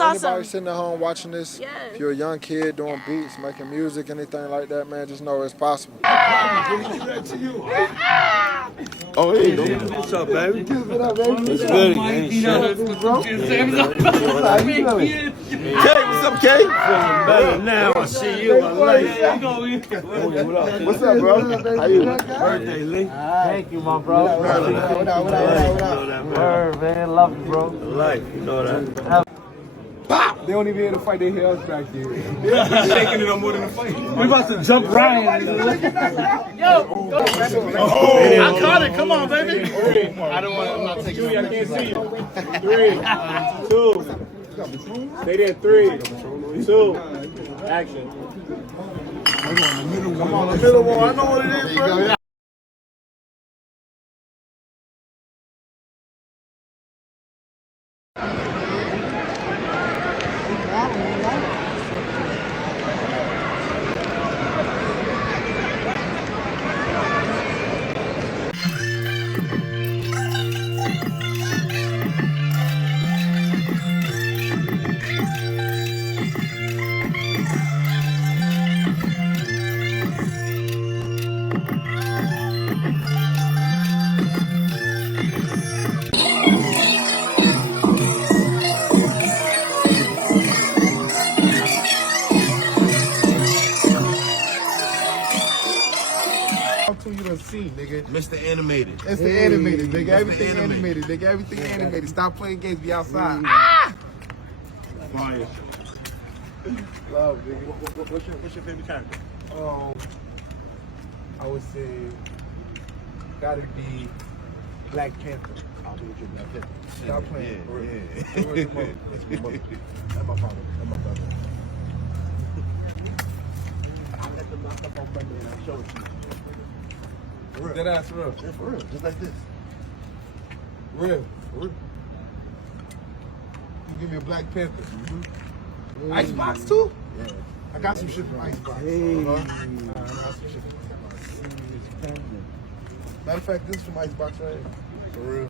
awesome. Anybody sitting at home watching this, Yes. if you're a young kid doing beats, making music, anything like that, man, just know it's possible. Oh, hey, what's up, baby? What's good, man? Kay, what's up, Kay? Feeling better now. I see you. I like you. What's up, bro? How you doing? Birthday, Lee. Thank you, my bro. What up? Word, man. Love you, bro. Life, you know that. They don't even have to fight their heels back here. Shaking it on more than a fight. We about to jump Ryan. Yo, go. I caught it. Come on, baby. I don't want. I'm not taking it. I can't see you. 3, 2. Stay there. 3, 2. Action. Come on, the middle one. I know what it is, bro. You done seen, nigga. Mr. Animated. It's the animated, nigga. Everything animated, nigga. Everything animated. Stop playing games. Be outside. Ah! Fire. Love, nigga. What's your favorite character? I would say gotta be Black Panther. I'll be with you, Black Panther. Stop playing. Yeah. That's my mother. That's my father. That's my brother. I let them knock up on Monday and I show it to you. For real. That ass real. Yeah, for real. Just like this. Real. For real. You give me a Black Panther. Icebox too? Yeah. I got some shit from Icebox. Hey. I got some shit from Icebox. Matter of fact, this is from Icebox right here. For real.